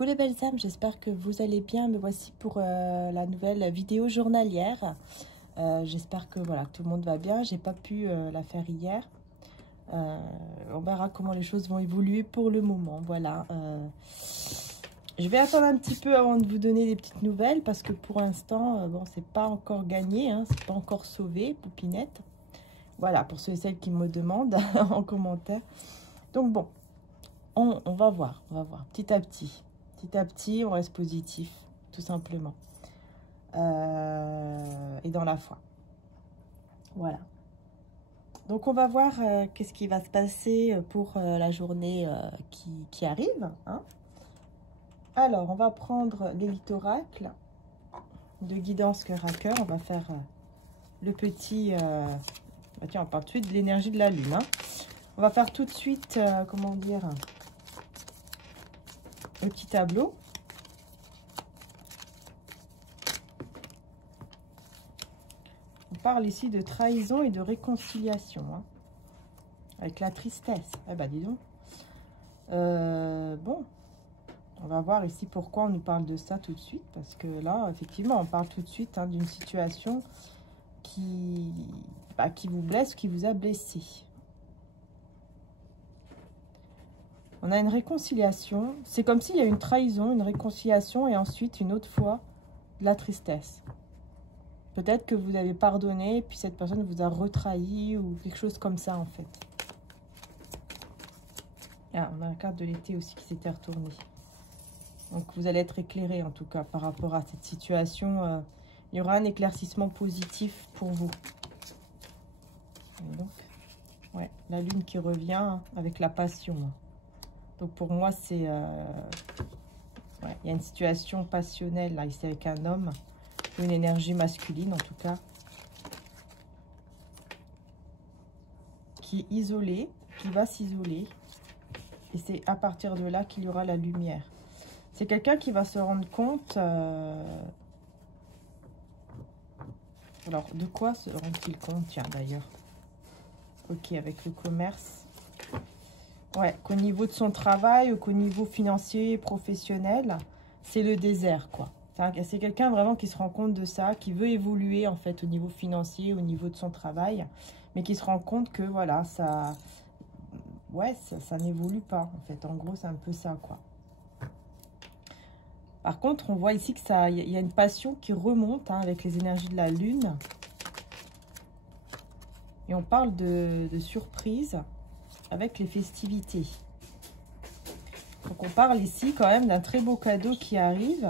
Coucou les belles âmes, j'espère que vous allez bien. Me voici pour la nouvelle vidéo journalière. J'espère que voilà, tout le monde va bien. J'ai pas pu la faire hier. On verra comment les choses vont évoluer pour le moment. Voilà. Je vais attendre un petit peu avant de vous donner des petites nouvelles parce que pour l'instant, bon, c'est pas encore gagné, hein, c'est pas encore sauvé, Poupinette. Voilà, pour ceux et celles qui me demandent en commentaire. Donc bon, on va voir, petit à petit. Petit à petit, on reste positif, tout simplement. Et dans la foi. Voilà. Donc, on va voir qu'est-ce qui va se passer pour la journée qui arrive. Hein. Alors, on va prendre l'élite oracle de guidance cœur à cœur. On va faire le petit... bah, tiens, on parle tout de suite de l'énergie de la lune. Hein. On va faire tout de suite, comment dire, le petit tableau. On parle ici de trahison et de réconciliation. Hein, avec la tristesse. Eh ben, dis donc. Bon. On va voir ici pourquoi on nous parle de ça tout de suite. Parce que là, effectivement, on parle tout de suite hein, d'une situation qui vous blesse, qui vous a blessé. On a une réconciliation. C'est comme s'il y a une trahison, une réconciliation et ensuite, une autre fois, de la tristesse. Peut-être que vous avez pardonné, puis cette personne vous a retrahi ou quelque chose comme ça, en fait. Ah, on a la carte de l'été aussi qui s'était retournée. Donc, vous allez être éclairé, en tout cas, par rapport à cette situation. Il y aura un éclaircissement positif pour vous. Et donc, ouais, la lune qui revient avec la passion. Donc, pour moi, c'est... ouais, il y a une situation passionnelle, là, ici, avec un homme. Une énergie masculine, en tout cas. Qui est isolée, qui va s'isoler. Et c'est à partir de là qu'il y aura la lumière. C'est quelqu'un qui va se rendre compte... Alors, de quoi se rend-il compte, tiens, d'ailleurs. Ok, avec le commerce. Ouais, qu'au niveau de son travail, ou qu'au niveau financier et professionnel, c'est le désert, quoi. C'est quelqu'un vraiment qui se rend compte de ça, qui veut évoluer, en fait, au niveau financier, au niveau de son travail, mais qui se rend compte que, voilà, ça... Ouais, ça n'évolue pas, en fait. En gros, c'est un peu ça, quoi. Par contre, on voit ici que ça, y a une passion qui remonte hein, avec les énergies de la lune. Et on parle de surprise avec les festivités. Donc, on parle ici quand même d'un très beau cadeau qui arrive,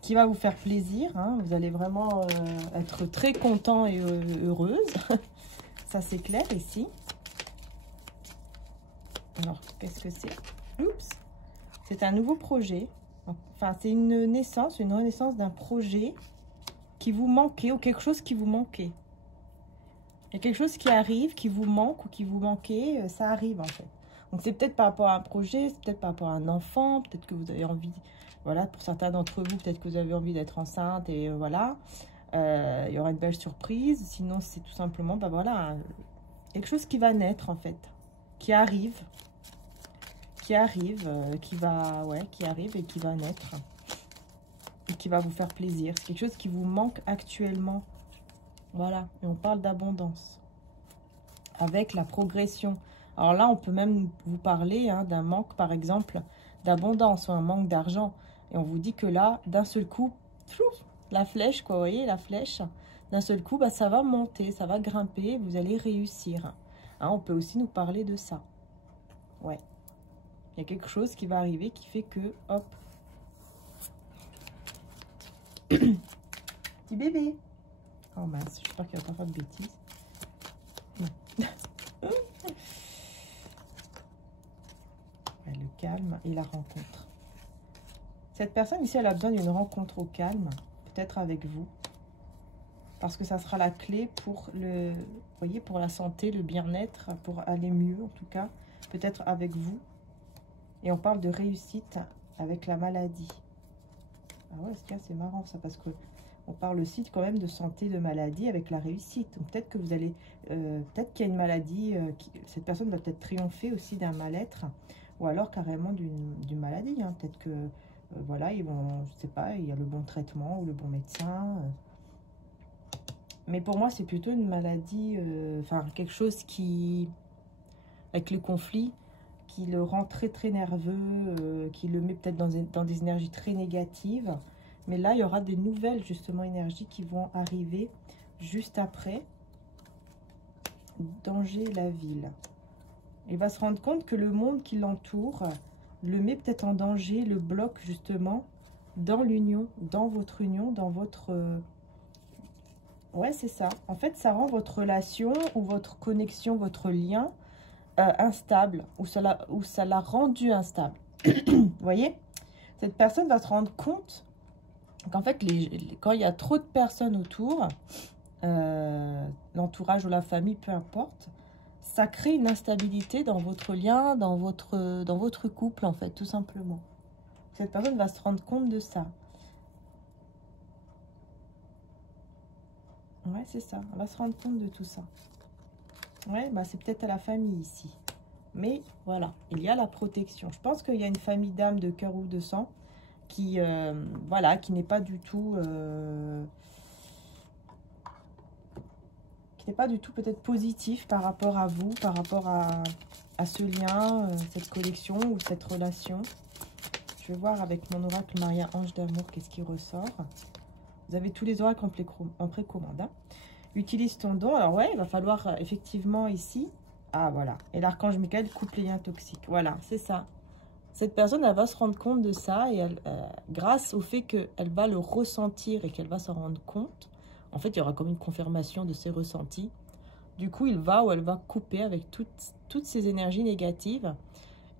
qui va vous faire plaisir. Hein. Vous allez vraiment être très content et heureuse. Ça, c'est clair ici. Alors, qu'est-ce que c'est? Oups! C'est un nouveau projet. Enfin, c'est une renaissance d'un projet qui vous manquait ou quelque chose qui vous manquait. Il y a quelque chose qui arrive, qui vous manque ou qui vous manquait, ça arrive en fait. Donc, c'est peut-être par rapport à un projet, c'est peut-être par rapport à un enfant, peut-être que vous avez envie, voilà, pour certains d'entre vous, peut-être que vous avez envie d'être enceinte et voilà. Il y aura une belle surprise. Sinon, c'est tout simplement, bah voilà, quelque chose qui va naître en fait, qui arrive. Qui arrive et qui va naître et qui va vous faire plaisir. C'est quelque chose qui vous manque actuellement. Voilà, et on parle d'abondance avec la progression. Alors là, on peut même vous parler hein, d'un manque, par exemple, d'abondance ou un manque d'argent. Et on vous dit que là, d'un seul coup, la flèche, quoi, vous voyez, la flèche, d'un seul coup, bah, ça va monter, ça va grimper, vous allez réussir. Hein, on peut aussi nous parler de ça. Ouais. Il y a quelque chose qui va arriver qui fait que, hop. Petit bébé. Oh mince, j'espère qu'il ne va pas faire de bêtises. Le calme et la rencontre. Cette personne ici, elle a besoin d'une rencontre au calme, peut-être avec vous. Parce que ça sera la clé pour le, vous voyez, pour la santé, le bien-être, pour aller mieux en tout cas, peut-être avec vous. Et on parle de réussite avec la maladie. Ah ouais, c'est marrant ça, parce que on parle aussi quand même de santé, de maladie avec la réussite. Donc peut-être que vous allez, peut-être qu'il y a une maladie, cette personne va peut-être triompher aussi d'un mal-être, ou alors carrément d'une maladie. Hein. Peut-être que, voilà, ils vont, je sais pas, il y a le bon traitement ou le bon médecin. Mais pour moi, c'est plutôt une maladie, enfin, quelque chose qui, avec le conflit, qui le rend très très nerveux, qui le met peut-être dans des énergies très négatives. Mais là, il y aura des nouvelles, justement, énergies qui vont arriver juste après. Danger, la ville. Il va se rendre compte que le monde qui l'entoure le met peut-être en danger, le bloque justement dans l'union, dans votre union, dans votre... Ouais, c'est ça. En fait, ça rend votre relation ou votre connexion, votre lien instable, ou ça l'a rendu instable. Vous voyez? Cette personne va se rendre compte qu'en fait, quand il y a trop de personnes autour, l'entourage ou la famille, peu importe, ça crée une instabilité dans votre lien, dans votre couple, en fait, tout simplement. Cette personne va se rendre compte de ça. Ouais, c'est ça. Elle va se rendre compte de tout ça. Ouais, bah c'est peut-être à la famille ici. Mais voilà, il y a la protection. Je pense qu'il y a une famille d'âme, de cœur ou de sang qui, voilà, qui n'est pas du tout... qui n'est pas du tout peut-être positif par rapport à vous, par rapport à ce lien, cette collection ou cette relation. Je vais voir avec mon oracle Maria Ange d'amour qu'est-ce qui ressort. Vous avez tous les oracles en précommande. Hein. Utilise ton don. Alors ouais, il va falloir effectivement ici... Ah voilà. Et l'archange Michael coupe les liens toxiques. Voilà, c'est ça. Cette personne, elle va se rendre compte de ça et elle, grâce au fait qu'elle va le ressentir et qu'elle va s'en rendre compte, en fait, il y aura comme une confirmation de ses ressentis. Du coup, il va ou elle va couper avec toutes ces énergies négatives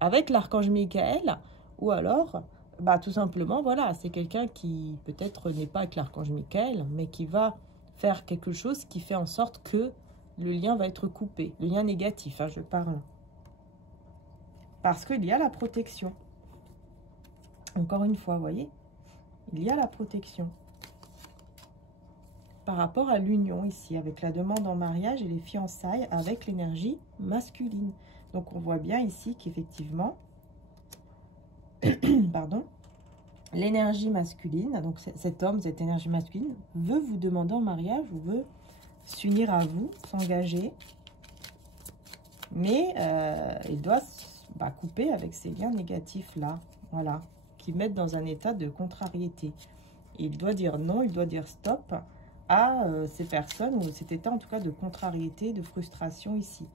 avec l'archange Michael, ou alors, bah, tout simplement, voilà, c'est quelqu'un qui peut-être n'est pas avec l'archange Michael, mais qui va faire quelque chose qui fait en sorte que le lien va être coupé. Le lien négatif, hein, je parle. Parce qu'il y a la protection. Encore une fois, vous voyez, il y a la protection. Par rapport à l'union ici, avec la demande en mariage et les fiançailles avec l'énergie masculine. Donc, on voit bien ici qu'effectivement, pardon, l'énergie masculine, donc cet homme, cette énergie masculine, veut vous demander en mariage ou veut s'unir à vous, s'engager. Mais il doit couper avec ces liens négatifs-là, voilà, qui mettent dans un état de contrariété. Et il doit dire non, il doit dire stop à ces personnes, ou cet état en tout cas de contrariété, de frustration ici.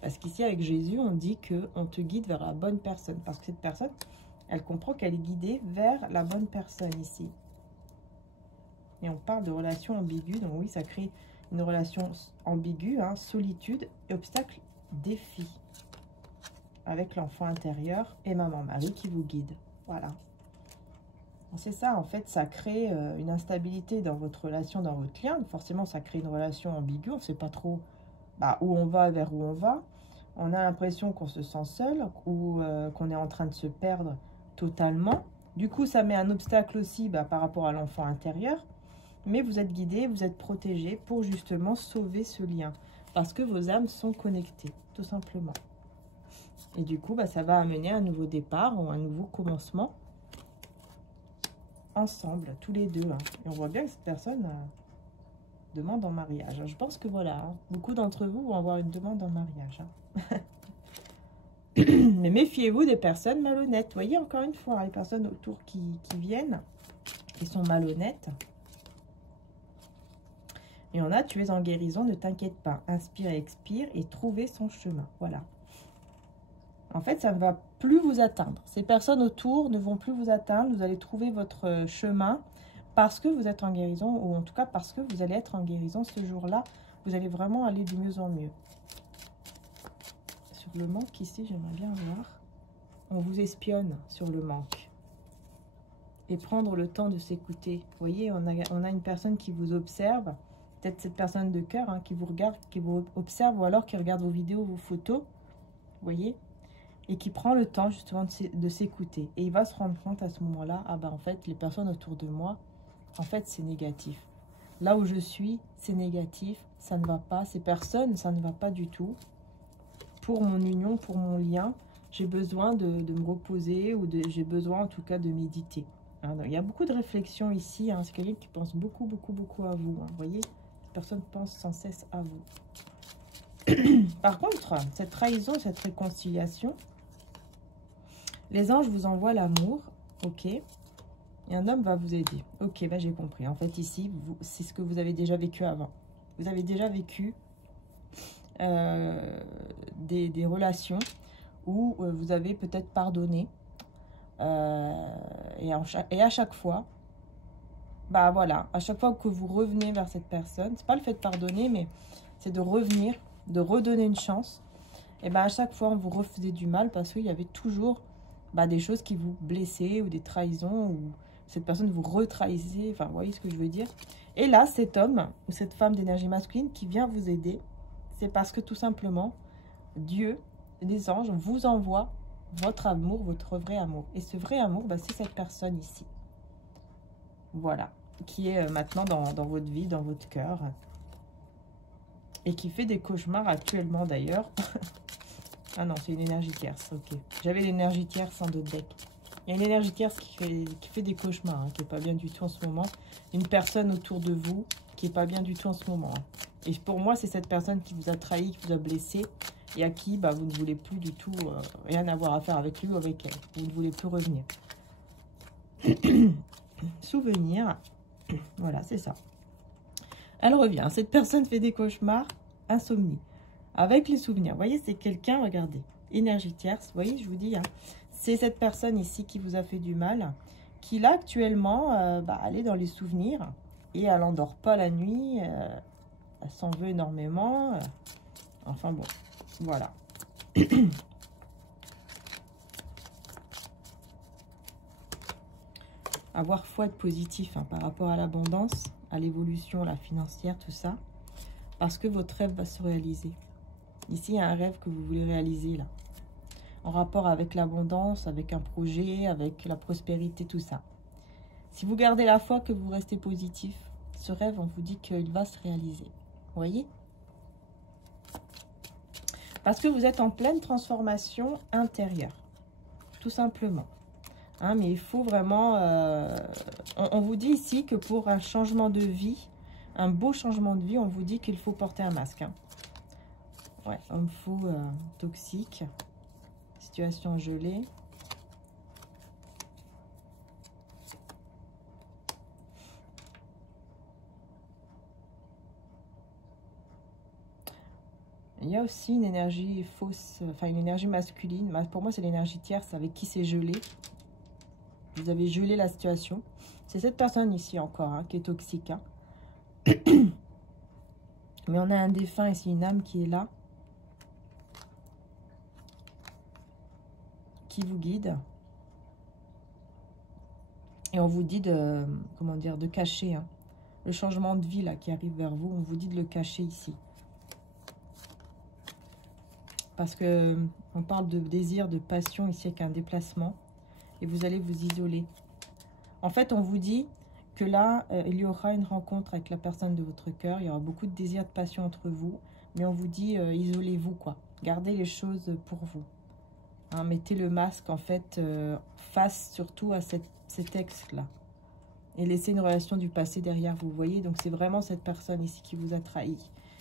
Parce qu'ici avec Jésus, on dit qu'on te guide vers la bonne personne. Parce que cette personne, elle comprend qu'elle est guidée vers la bonne personne ici. Et on parle de relation ambiguë, donc oui, ça crée une relation ambiguë, hein, solitude, obstacle, défi. Avec l'enfant intérieur et maman Marie qui vous guide. Voilà. C'est ça, en fait, ça crée une instabilité dans votre relation, dans votre lien. Forcément, ça crée une relation ambiguë. On ne sait pas trop où on va, vers où on va. On a l'impression qu'on se sent seul ou qu'on est en train de se perdre totalement. Du coup, ça met un obstacle aussi par rapport à l'enfant intérieur. Mais vous êtes guidé, vous êtes protégé pour justement sauver ce lien. Parce que vos âmes sont connectées, tout simplement. Et du coup, ça va amener un nouveau départ ou un nouveau commencement. Ensemble, tous les deux. Hein. Et on voit bien que cette personne demande en mariage. Je pense que voilà, hein, beaucoup d'entre vous vont avoir une demande en mariage. Hein. Mais méfiez-vous des personnes malhonnêtes. Vous voyez, encore une fois, les personnes autour qui viennent, qui sont malhonnêtes. Et on a, tu es en guérison, ne t'inquiète pas. Inspire et expire et trouver son chemin. Voilà. En fait, ça ne va plus vous atteindre. Ces personnes autour ne vont plus vous atteindre. Vous allez trouver votre chemin parce que vous êtes en guérison, ou en tout cas parce que vous allez être en guérison ce jour-là. Vous allez vraiment aller de mieux en mieux. Sur le manque ici, j'aimerais bien voir. On vous espionne sur le manque. Et prendre le temps de s'écouter. Vous voyez, on a une personne qui vous observe. Peut-être cette personne de cœur qui vous regarde, qui vous observe, ou alors qui regarde vos vidéos, vos photos. Vous voyez ? Et qui prend le temps justement de s'écouter. Et il va se rendre compte à ce moment-là, en fait, les personnes autour de moi, en fait, c'est négatif. Là où je suis, c'est négatif, ça ne va pas. Ces personnes, ça ne va pas du tout. Pour mon union, pour mon lien, j'ai besoin de me reposer ou j'ai besoin en tout cas de méditer. Hein, donc, il y a beaucoup de réflexion ici. Hein, c'est quelqu'un qui pense beaucoup à vous. Hein, vous voyez, cette personne pense sans cesse à vous. Par contre, cette trahison, cette réconciliation, les anges vous envoient l'amour, ok, et un homme va vous aider. Ok, bah j'ai compris. En fait, ici, c'est ce que vous avez déjà vécu avant. Vous avez déjà vécu des relations où vous avez peut-être pardonné. Et à chaque fois, bah voilà, à chaque fois que vous revenez vers cette personne, c'est pas le fait de pardonner, mais c'est de revenir, de redonner une chance. Et ben à chaque fois, on vous refaisait du mal parce qu'il y avait toujours des choses qui vous blessaient ou des trahisons ou cette personne vous retrahissait. Enfin, vous voyez ce que je veux dire. Et là, cet homme ou cette femme d'énergie masculine qui vient vous aider, c'est parce que tout simplement, Dieu, les anges vous envoient votre amour, votre vrai amour. Et ce vrai amour, c'est cette personne ici. Voilà. Qui est maintenant dans votre vie, dans votre cœur. Et qui fait des cauchemars actuellement d'ailleurs. Ah non, c'est une énergie tierce. Ok. J'avais l'énergie tierce en d'autres decks. Il y a une énergie tierce qui fait des cauchemars, hein, qui n'est pas bien du tout en ce moment. Une personne autour de vous qui n'est pas bien du tout en ce moment. Hein. Et pour moi, c'est cette personne qui vous a trahi, qui vous a blessé. Et à qui vous ne voulez plus du tout rien avoir à faire avec lui ou avec elle. Vous ne voulez plus revenir. Souvenir. Voilà, c'est ça. Elle revient. Cette personne fait des cauchemars, insomnie. Avec les souvenirs. Vous voyez, c'est quelqu'un, regardez. Énergie tierce. Vous voyez, je vous dis. Hein, c'est cette personne ici qui vous a fait du mal. Qui là, actuellement, elle est dans les souvenirs. Et elle n'endort pas la nuit. Elle s'en veut énormément. Enfin bon. Voilà. Avoir foi de positif par rapport à l'abondance, à l'évolution, la financière, tout ça. Parce que votre rêve va se réaliser. Ici, il y a un rêve que vous voulez réaliser là. En rapport avec l'abondance, avec un projet, avec la prospérité, tout ça. Si vous gardez la foi, que vous restez positif, ce rêve, on vous dit qu'il va se réaliser. Vous voyez ? Parce que vous êtes en pleine transformation intérieure. Tout simplement. Hein, mais il faut vraiment... on vous dit ici que pour un changement de vie, un beau changement de vie, on vous dit qu'il faut porter un masque. Hein. Ouais, homme fou, toxique. Situation gelée. Il y a aussi une énergie fausse, enfin une énergie masculine. Pour moi, c'est l'énergie tierce avec qui c'est gelé. Vous avez gelé la situation. C'est cette personne ici encore hein, qui est toxique. Hein. Mais on a un défunt ici, une âme qui est là. Qui vous guide. Et on vous dit de, comment dire, de cacher. Hein. Le changement de vie là qui arrive vers vous, on vous dit de le cacher ici. Parce que on parle de désir, de passion ici avec un déplacement. Et vous allez vous isoler. En fait, on vous dit que là, il y aura une rencontre avec la personne de votre cœur. Il y aura beaucoup de désir, de passion entre vous. Mais on vous dit, isolez-vous, quoi. Gardez les choses pour vous. Hein, mettez le masque, en fait, face surtout à cet ex-là. Et laissez une relation du passé derrière vous, voyez. Donc, c'est vraiment cette personne ici qui vous a trahi.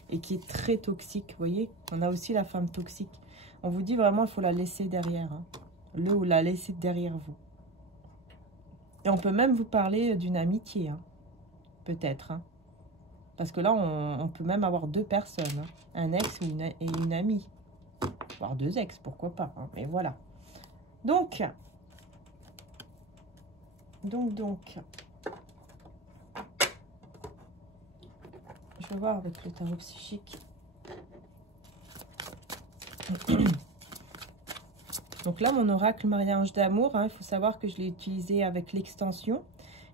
Et qui est très toxique, vous voyez. On a aussi la femme toxique. On vous dit vraiment, il faut la laisser derrière. Hein. Le ou la laisser derrière vous. Et on peut même vous parler d'une amitié. Hein. Peut-être. Hein. Parce que là, on peut même avoir deux personnes. Hein. Un ex et une amie. Voire deux ex, pourquoi pas. Hein. Mais voilà. Donc. Je vais voir avec le tarot psychique. Donc là, mon oracle mariage d'amour, hein, il faut savoir que je l'ai utilisé avec l'extension.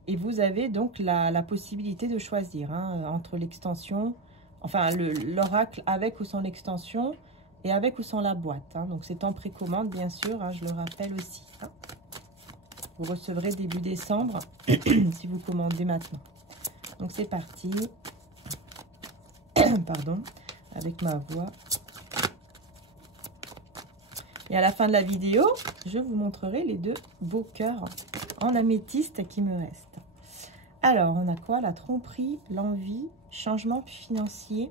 Et vous avez donc la possibilité de choisir hein, entre l'extension, enfin l'oracle avec ou sans l'extension, et avec ou sans la boîte. Hein. Donc c'est en précommande, bien sûr, hein, je le rappelle aussi. Hein. Vous recevrez début décembre, si vous commandez maintenant. Donc c'est parti. Pardon, avec ma voix. Et à la fin de la vidéo, je vous montrerai les 2 beaux cœurs en améthyste qui me restent. Alors, on a quoi? La tromperie, l'envie, changement financier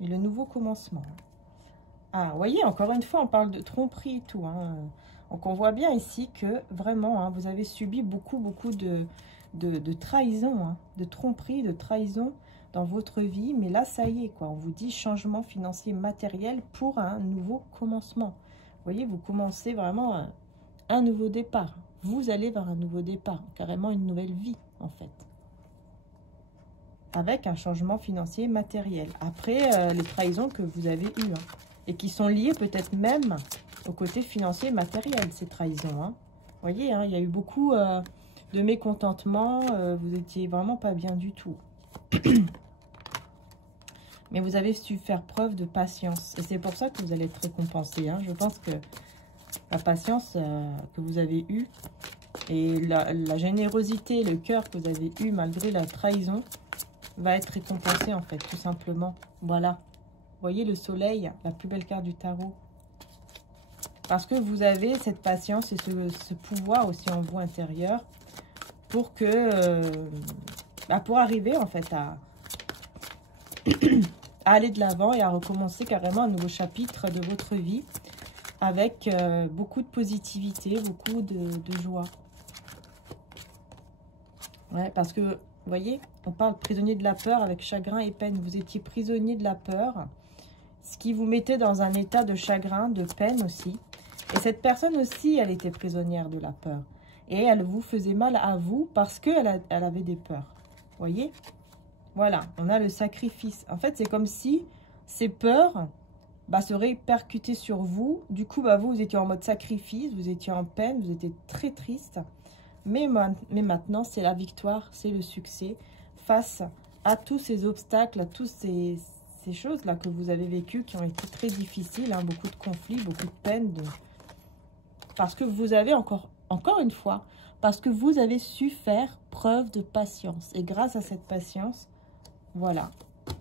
et le nouveau commencement. Ah, vous voyez, encore une fois, on parle de tromperie et tout. Hein. Donc, on voit bien ici que vraiment, hein, vous avez subi beaucoup de trahison, hein, de tromperie, de trahison dans votre vie. Mais là, ça y est, quoi. On vous dit changement financier matériel pour un nouveau commencement. Vous voyez, vous commencez vraiment un nouveau départ. Vous allez vers un nouveau départ, carrément une nouvelle vie, en fait. Avec un changement financier matériel. Après, les trahisons que vous avez eues, hein, et qui sont liées peut-être même au côté financier matériel, ces trahisons. Hein. Vous voyez, hein, il y a eu beaucoup de mécontentement. Vous étiez vraiment pas bien du tout. Mais vous avez su faire preuve de patience. Et c'est pour ça que vous allez être récompensé. Hein. Je pense que la patience que vous avez eue et la générosité, le cœur que vous avez eu malgré la trahison va être récompensé en fait, tout simplement. Voilà. Vous voyez le soleil, la plus belle carte du tarot. Parce que vous avez cette patience et ce pouvoir aussi en vous intérieur pour que... pour arriver en fait à aller de l'avant et à recommencer carrément un nouveau chapitre de votre vie avec beaucoup de positivité, beaucoup de joie. Ouais, parce que, vous voyez, on parle prisonnier de la peur avec chagrin et peine. Vous étiez prisonnier de la peur, ce qui vous mettait dans un état de chagrin, de peine aussi. Et cette personne aussi, elle était prisonnière de la peur. Et elle vous faisait mal à vous parce qu'elle avait des peurs. Vous voyez? Voilà, on a le sacrifice. En fait, c'est comme si ces peurs se répercutaient sur vous. Du coup, vous étiez en mode sacrifice, vous étiez en peine, vous étiez très triste. Mais maintenant, c'est la victoire, c'est le succès face à tous ces obstacles, à toutes ces choses-là que vous avez vécues qui ont été très difficiles. Hein, beaucoup de conflits, beaucoup de peine. Parce que vous avez encore une fois, parce que vous avez su faire preuve de patience. Et grâce à cette patience, voilà.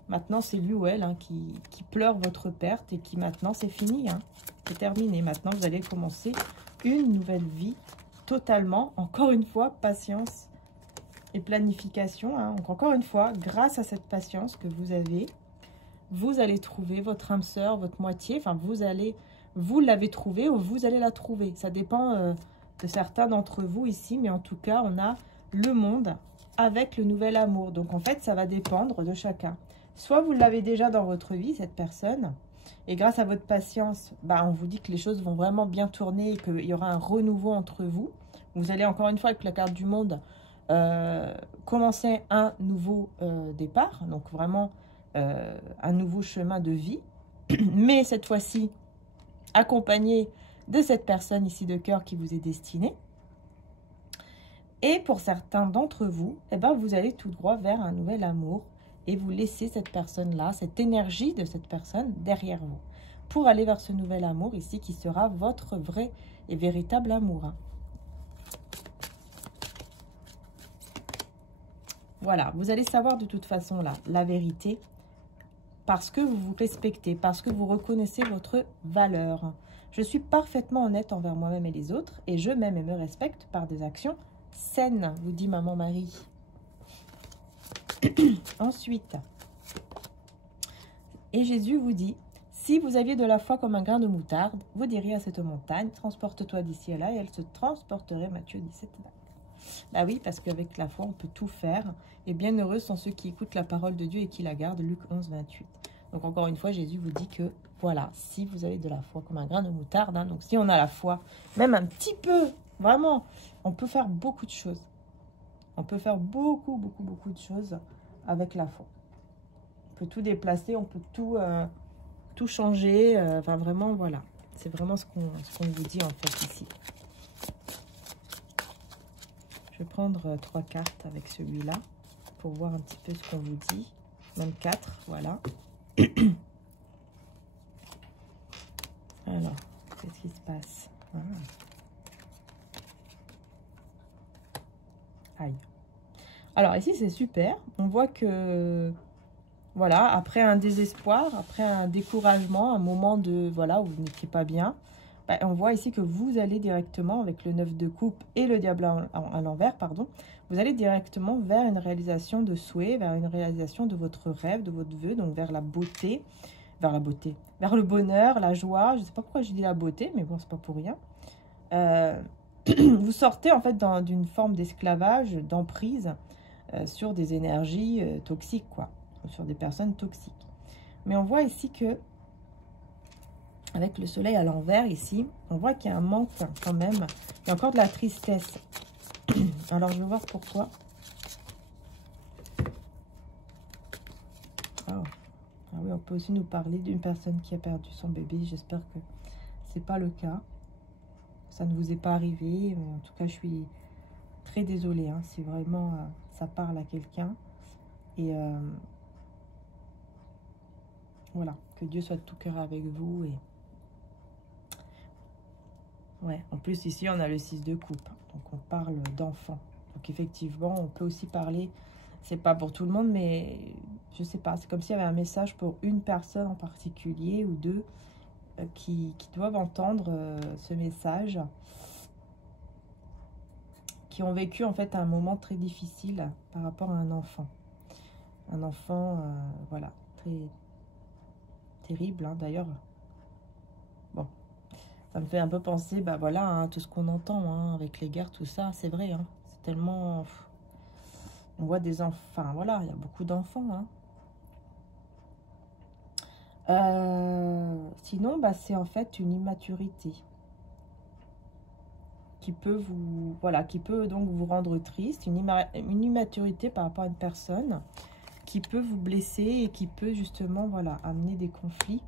Maintenant, c'est lui ou elle qui pleure votre perte et qui maintenant, c'est fini. Hein, c'est terminé. Maintenant, vous allez commencer une nouvelle vie totalement. Encore une fois, patience et planification. Hein. Donc, encore une fois, grâce à cette patience que vous avez, vous allez trouver votre âme sœur, votre moitié. Enfin, vous l'avez trouvée ou vous allez la trouver. Ça dépend de certains d'entre vous ici. Mais en tout cas, on a le monde avec le nouvel amour. Donc, en fait, ça va dépendre de chacun. Soit vous l'avez déjà dans votre vie, cette personne. Et grâce à votre patience, on vous dit que les choses vont vraiment bien tourner et qu'il y aura un renouveau entre vous. Vous allez encore une fois avec la carte du monde commencer un nouveau départ. Donc vraiment un nouveau chemin de vie. Mais cette fois-ci, accompagné de cette personne ici de cœur qui vous est destinée. Et pour certains d'entre vous, vous allez tout droit vers un nouvel amour. Et vous laissez cette personne-là, cette énergie de cette personne derrière vous. Pour aller vers ce nouvel amour ici qui sera votre vrai et véritable amour. Hein. Voilà, vous allez savoir de toute façon là, la vérité. Parce que vous vous respectez, parce que vous reconnaissez votre valeur. Je suis parfaitement honnête envers moi-même et les autres. Et je m'aime et me respecte par des actions saines, vous dit Maman Marie. Ensuite, et Jésus vous dit, si vous aviez de la foi comme un grain de moutarde, vous diriez à cette montagne, transporte-toi d'ici à là, et elle se transporterait, Matthieu 17. Bah oui, parce qu'avec la foi, on peut tout faire, et bien heureux sont ceux qui écoutent la parole de Dieu et qui la gardent, Luc 11, 28. Donc encore une fois, Jésus vous dit que, voilà, si vous avez de la foi comme un grain de moutarde, hein, donc si on a la foi, même un petit peu, vraiment, on peut faire beaucoup de choses. On peut faire beaucoup de choses avec la foi. On peut tout déplacer, on peut tout changer. Enfin, vraiment, voilà. C'est vraiment ce qu'on vous dit, en fait, ici. Je vais prendre 3 cartes avec celui-là pour voir un petit peu ce qu'on vous dit. Même 4, voilà. Alors, qu'est-ce qui se passe? Aïe. Alors ici c'est super, on voit que voilà, après un désespoir, après un découragement, un moment de voilà où vous n'étiez pas bien, bah, on voit ici que vous allez directement, avec le 9 de coupe et le diable à l'envers, pardon, vous allez directement vers une réalisation de souhait, vers une réalisation de votre rêve, de votre vœu, donc vers la beauté, vers le bonheur, la joie. Je ne sais pas pourquoi j'ai dit la beauté, mais bon, c'est pas pour rien. Vous sortez en fait d'une forme d'esclavage, d'emprise sur des énergies toxiques, quoi, sur des personnes toxiques. Mais on voit ici que, avec le soleil à l'envers ici, on voit qu'il y a un manque quand même. Il y a encore de la tristesse. Alors, je vais voir pourquoi. Oh. Ah oui, on peut aussi nous parler d'une personne qui a perdu son bébé. J'espère que c'est pas le cas. Ça ne vous est pas arrivé. En tout cas, je suis très désolée. Hein, si vraiment ça parle à quelqu'un. Et voilà, que Dieu soit de tout cœur avec vous. Et ouais, en plus ici on a le 6 de coupe, donc on parle d'enfants. Donc effectivement, on peut aussi parler, c'est pas pour tout le monde, mais je sais pas, c'est comme s'il y avait un message pour une personne en particulier ou deux qui doivent entendre ce message, qui ont vécu en fait un moment très difficile par rapport à un enfant. Un enfant, voilà, très terrible, hein, d'ailleurs. Bon. Ça me fait un peu penser, bah voilà, hein, tout ce qu'on entend hein, avec les guerres, tout ça, c'est vrai. Hein, c'est tellement... On voit des enfants, enfin voilà, il y a beaucoup d'enfants. Hein. Sinon, bah, c'est en fait une immaturité qui peut vous, voilà, qui peut donc vous rendre triste, une immaturité par rapport à une personne qui peut vous blesser et qui peut justement, voilà, amener des conflits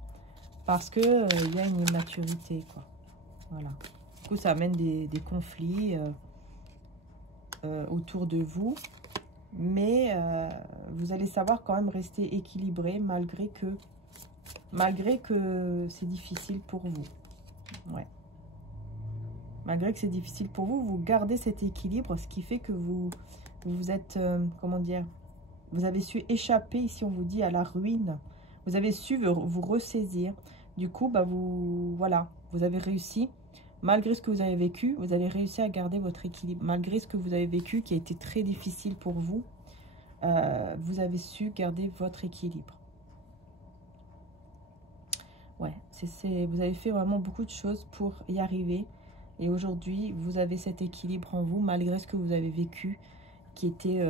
parce que il y a une immaturité, quoi. Voilà. Du coup, ça amène des conflits autour de vous. Mais vous allez savoir quand même rester équilibré malgré que c'est difficile pour vous. Ouais. Malgré que c'est difficile pour vous, vous gardez cet équilibre, ce qui fait que vous êtes, comment dire, vous avez su échapper, ici on vous dit, à la ruine. Vous avez su vous ressaisir. Du coup, bah voilà, vous avez réussi. Malgré ce que vous avez vécu, vous allez réussir à garder votre équilibre. Malgré ce que vous avez vécu, qui a été très difficile pour vous, vous avez su garder votre équilibre. Ouais, vous avez fait vraiment beaucoup de choses pour y arriver. Et aujourd'hui, vous avez cet équilibre en vous, malgré ce que vous avez vécu, qui était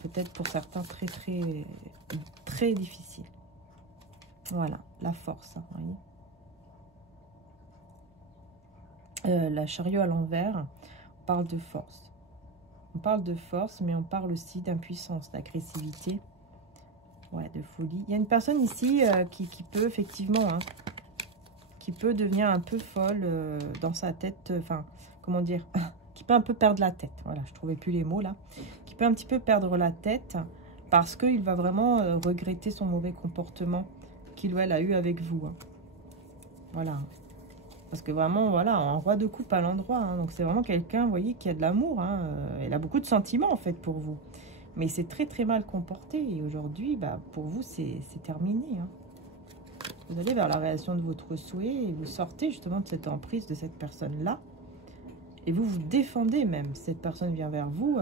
peut-être pour certains très, très, très difficile. Voilà, la force, hein, vous voyez. La chariot à l'envers, on parle de force. On parle de force, mais on parle aussi d'impuissance, d'agressivité, ouais, de folie. Il y a une personne ici qui peut effectivement, hein, qui peut devenir un peu folle dans sa tête, enfin, comment dire, qui peut un peu perdre la tête. Voilà, je ne trouvais plus les mots là. Qui peut un petit peu perdre la tête parce qu'il va vraiment regretter son mauvais comportement qu'il ou elle a eu avec vous. Hein. Voilà. Parce que vraiment, voilà, un roi de coupe à l'endroit. Hein. Donc, c'est vraiment quelqu'un, vous voyez, qui a de l'amour. Hein. Elle a beaucoup de sentiments, en fait, pour vous. Mais c'est très, très mal comporté. Et aujourd'hui, bah, pour vous, c'est terminé. Hein. Vous allez vers la réalisation de votre souhait et vous sortez justement de cette emprise de cette personne-là. Et vous vous défendez même. Cette personne vient vers vous.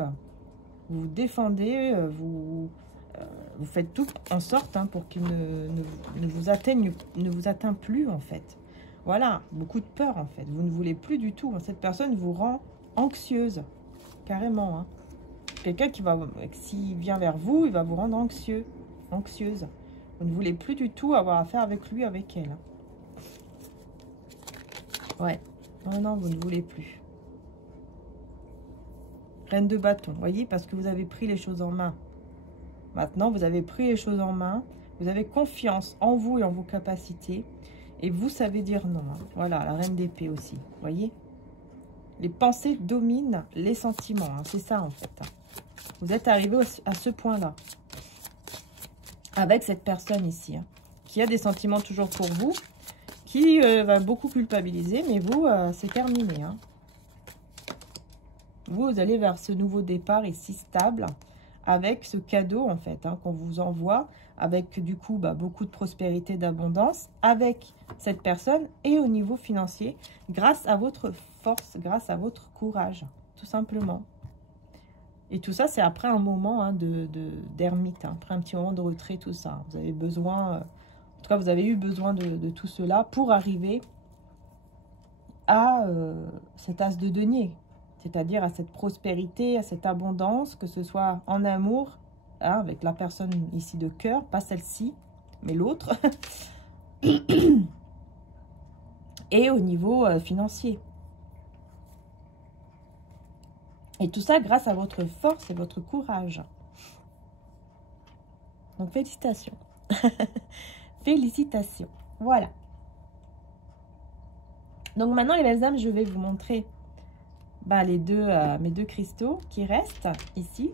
Vous vous défendez, vous faites tout en sorte hein, pour qu'il ne vous atteint plus, en fait. Voilà, beaucoup de peur en fait. Vous ne voulez plus du tout. Cette personne vous rend anxieuse, carrément. Hein. Quelqu'un s'il vient vers vous, il va vous rendre anxieuse. Vous ne voulez plus du tout avoir affaire avec lui, avec elle. Ouais, non, vous ne voulez plus. Reine de bâton, voyez, parce que vous avez pris les choses en main. Maintenant, vous avez pris les choses en main. Vous avez confiance en vous et en vos capacités. Et vous savez dire non. Hein. Voilà, la reine d'épée aussi. Vous voyez? Les pensées dominent les sentiments. Hein. C'est ça, en fait. Hein. Vous êtes arrivé à ce point-là. Avec cette personne ici. Hein, qui a des sentiments toujours pour vous. Qui va beaucoup culpabiliser. Mais vous, c'est terminé. Hein. Vous allez vers ce nouveau départ ici stable. avec ce cadeau en fait qu'on vous envoie, avec du coup beaucoup de prospérité, d'abondance avec cette personne et au niveau financier, grâce à votre force, grâce à votre courage, tout simplement. Et tout ça, c'est après un moment d'ermite, après un petit moment de retrait, tout ça. Vous avez besoin, en tout cas, vous avez eu besoin de tout cela pour arriver à cet as de denier, c'est-à-dire à cette prospérité, à cette abondance, que ce soit en amour, avec la personne ici de cœur, pas celle-ci, mais l'autre, et au niveau financier. Et tout ça grâce à votre force et votre courage. Donc, félicitations. Félicitations. Voilà. Donc, maintenant, les belles âmes, je vais vous montrer mes deux cristaux qui restent ici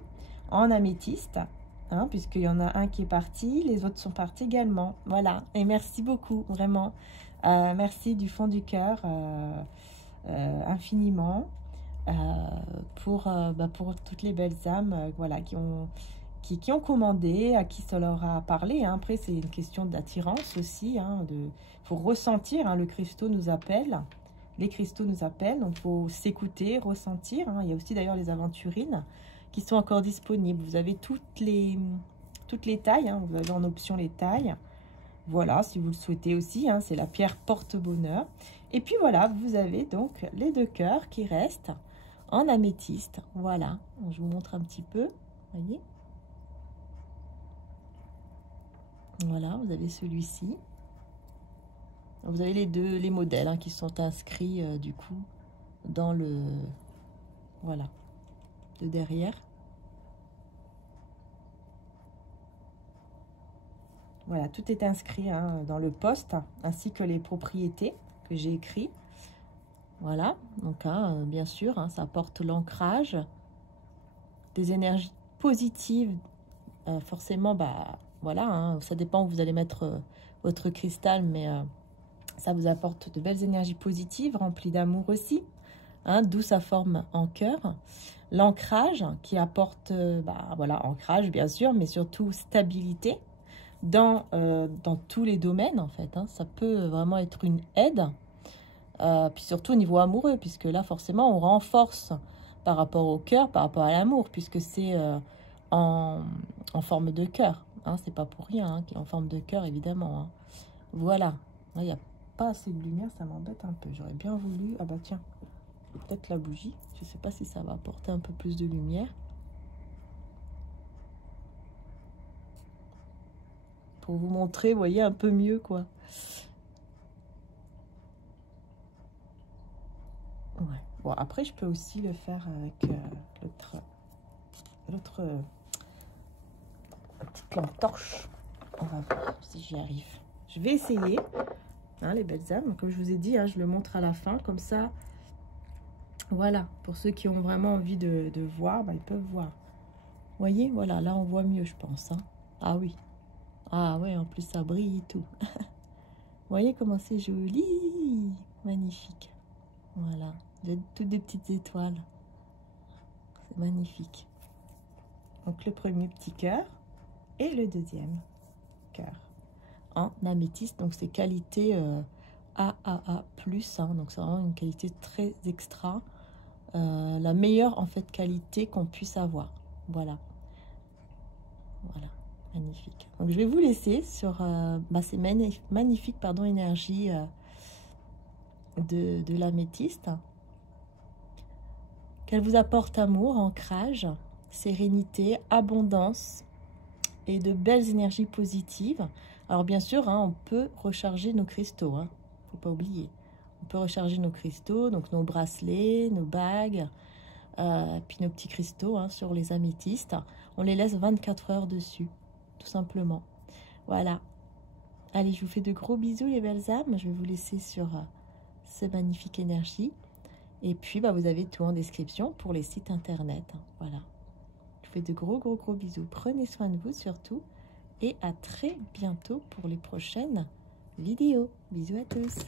en améthyste. Puisqu'il y en a un qui est parti, les autres sont partis également. Voilà. Et merci beaucoup, vraiment. Merci du fond du cœur, infiniment. Pour toutes les belles âmes voilà, qui ont commandé, à qui ça leur a parlé. Après, c'est une question d'attirance aussi. Faut ressentir. Le cristaux nous appelle. Les cristaux nous appellent. Donc, il faut s'écouter, ressentir. Il y a aussi d'ailleurs les aventurines qui sont encore disponibles. Vous avez toutes les tailles. Vous avez en option les tailles. Voilà, si vous le souhaitez aussi. C'est la pierre porte-bonheur. Et puis voilà, vous avez donc les deux cœurs qui restent en améthyste. Voilà, je vous montre un petit peu. Voyez. Voilà, vous avez celui-ci. Vous avez les modèles qui sont inscrits du coup dans le... Voilà, de derrière. Voilà, tout est inscrit dans le poste, ainsi que les propriétés que j'ai écrites. Voilà, donc bien sûr, ça apporte l'ancrage, des énergies positives. Forcément, voilà, ça dépend où vous allez mettre votre cristal, mais ça vous apporte de belles énergies positives, remplies d'amour aussi, d'où sa forme en cœur. L'ancrage qui apporte, voilà, ancrage bien sûr, mais surtout stabilité dans tous les domaines en fait. Ça peut vraiment être une aide. Puis surtout au niveau amoureux, puisque là forcément on renforce par rapport au cœur, par rapport à l'amour, puisque c'est en forme de cœur. C'est pas pour rien qu'il est en forme de cœur, évidemment. Voilà. Il n'y a pas assez de lumière, ça m'embête un peu. J'aurais bien voulu... Ah bah tiens, peut-être la bougie. Je sais pas si ça va apporter un peu plus de lumière. Pour vous montrer, vous voyez, un peu mieux, quoi. Ouais. Bon, après, je peux aussi le faire avec l'autre petite lampe torche. On va voir si j'y arrive. Je vais essayer, les belles âmes. Comme je vous ai dit, je le montre à la fin. Comme ça, voilà. Pour ceux qui ont vraiment envie de voir, ils peuvent voir. Vous voyez, voilà, là, on voit mieux, je pense. Ah oui. Ah ouais, en plus, ça brille et tout. Vous voyez comment c'est joli. Magnifique. Voilà. Toutes des petites étoiles. C'est magnifique. Donc, le premier petit cœur et le deuxième cœur en améthyste. Donc, c'est qualité AAA+. Donc, c'est vraiment une qualité très extra. La meilleure, en fait, qualité qu'on puisse avoir. Voilà. Voilà. Magnifique. Donc, je vais vous laisser sur ces magnifiques énergies de l'améthyste. Qu'elle vous apporte amour, ancrage, sérénité, abondance et de belles énergies positives. Alors bien sûr, on peut recharger nos cristaux, faut pas oublier. On peut recharger nos cristaux, donc nos bracelets, nos bagues, puis nos petits cristaux sur les améthystes. On les laisse 24 heures dessus, tout simplement. Voilà. Allez, je vous fais de gros bisous les belles âmes. Je vais vous laisser sur ces magnifiques énergies. Et puis, vous avez tout en description pour les sites internet. Voilà. Je vous fais de gros bisous. Prenez soin de vous surtout. Et à très bientôt pour les prochaines vidéos. Bisous à tous.